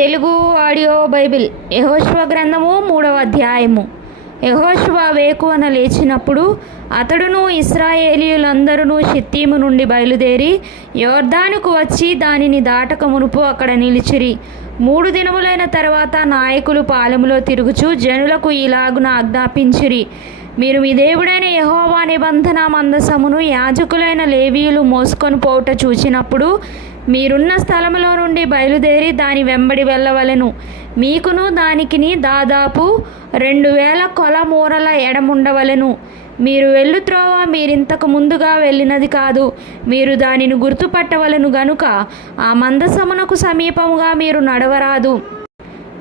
Telugu audio Bible యహోష్వ గ్రంథము మూడవ అధ్యాయము. యహోష్వ వేకువన లేచినప్పుడు అతడును ఇస్రాయేలీయులందరూ షిత్తీము నుండి బయలుదేరి యోర్ధానుకు వచ్చి దానిని దాటక మునుపు అక్కడ నిలిచిరి. మూడు దినములైన తర్వాత నాయకులు పాలెములో తిరుగుచు జనులకు ఇలాగున ఆజ్ఞాపించిరి. మీరు మీ దేవుడైన యహోవా నిబంధన మందసమును యాజకులైన లేవీయులు మోసుకొని పోవుట చూచినప్పుడు మీరున్న స్థలములో నుండి బయలుదేరి దాని వెంబడి వెళ్ళవలెను. మీకును దానికిని దాదాపు రెండు వేల కొల మూరల ఎడముండవలెను మీరు వెళ్ళు త్రోవ మీరింతకు ముందుగా వెళ్ళినది కాదు. మీరు దానిని గుర్తుపట్టవలను గనుక ఆ మందసమునకు సమీపముగా మీరు నడవరాదు.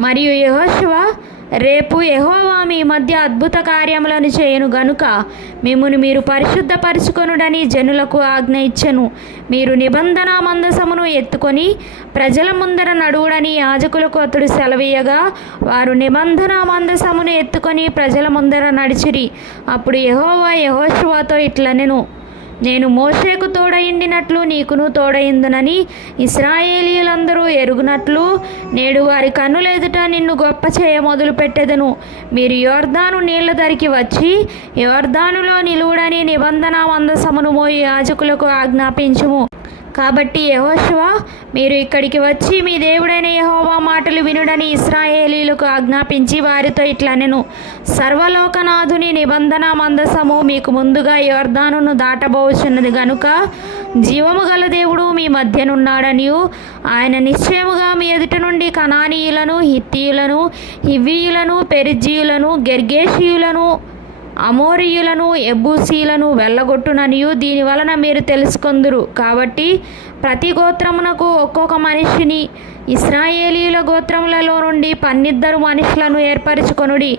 మరియు యెహోషువ రేపు యహోవా మీ మధ్య అద్భుత కార్యములను చేయను గనుక మిమ్మును మీరు పరిశుద్ధపరచుకొనుడని జనులకు ఆజ్ఞ ఇచ్చెను. మీరు నిబంధన మందసమును ఎత్తుకొని ప్రజల ముందర నడువుడని యాజకులకు అతడు సెలవీయగా వారు నిబంధన మందసమును ఎత్తుకొని ప్రజల ముందర నడిచిరి. అప్పుడు యహోవా యెహోషువతో ఇట్లనెను. నేను మోషేకు తోడయిండినట్లు నీకును తోడయిందునని ఇస్రాయేలీలందరూ ఎరుగునట్లు నేడు వారి కన్నులెదుట నిన్ను గొప్ప చేయ మొదలు పెట్టెదను మీరు యోర్దాను నీళ్ళ ధరికి వచ్చి యోర్దానులో నిలువుడని నిబంధన వందసమును మోయి యాజకులకు ఆజ్ఞాపించుము. కాబట్టి యహోశివ మీరు ఇక్కడికి వచ్చి మీ దేవుడైన యహో మాటలు వినుడని ఇస్రాయేలీలకు ఆజ్ఞాపించి వారితో ఇట్లనెను సర్వలోకనాథుని నిబంధన మందసము మీకు ముందుగా యోర్ధానును దాటబోచున్నది గనుక జీవము గల దేవుడు మీ మధ్యనున్నాడని ఆయన నిశ్చయముగా మీ ఎదుట నుండి కణానీయులను హిత్తీయులను హివ్వీయులను పెరిజీయులను గెర్గేషీయులను అమోరియులను ఎబూసీలను వెళ్ళగొట్టుననియు దీని వలన మీరు తెలుసుకొందురు. కాబట్టి ప్రతి గోత్రమునకు ఒక్కొక్క మనిషిని ఇస్రాయేలీయుల గోత్రములలో నుండి పన్నిద్దరు మనుషులను ఏర్పరచుకొనుడి.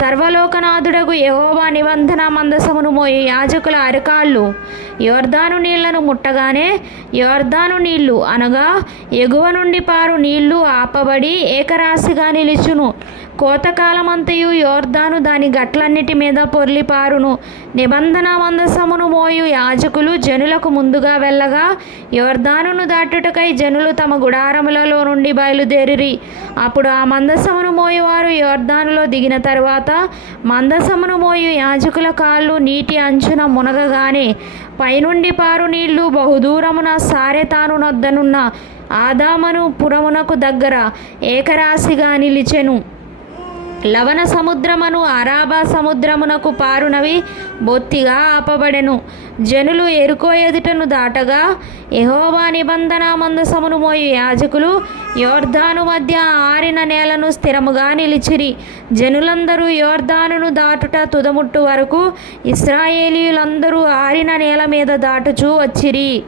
సర్వలోకనాథుడగు యహోవా నిబంధన మందసమును మోయే యాజకుల అరకాళ్ళు. యోర్దాను నీళ్ళను ముట్టగానే యోర్దాను నీళ్ళు అనగా ఎగువ నుండి పారు నీళ్ళు ఆపబడి ఏకరాశిగా నిలుచును. కోతకాలమంతయు యోర్దాను దాని గట్లన్నిటి మీద పొర్లిపారును. నిబంధన మందసమును మోయు యాజకులు జనులకు ముందుగా వెళ్ళగా యోర్దానును దాటుటకై జనులు తమ గుడారములలో నుండి బయలుదేరిరి. అప్పుడు ఆ మందసమును మోయువారు యోర్దానులో దిగిన తరువాత మందసమును మోయు యాజకుల కాళ్ళు నీటి అంచున మునగగానే పైనుండి పారు నీళ్ళు బహుదూరమున సారెతాను నొద్దనున్న ఆదామను పురమునకు దగ్గర ఏకరాశిగా నిలిచెను. లవణ సముద్రమును అరాబా సముద్రమునకు పారునవి బొత్తిగా ఆపబడెను. జనులు ఎరుకో ఎదుటను దాటగా యెహోవా నిబంధన మందసమును మోయు యాజకులు యోర్ధాను మధ్య ఆరిన నేలను స్థిరముగా నిలిచిరి. జనులందరూ యోర్ధానును దాటుట తుదముట్టు వరకు ఇస్రాయేలీయులందరూ ఆరిన నేల మీద దాటుచూ వచ్చిరి.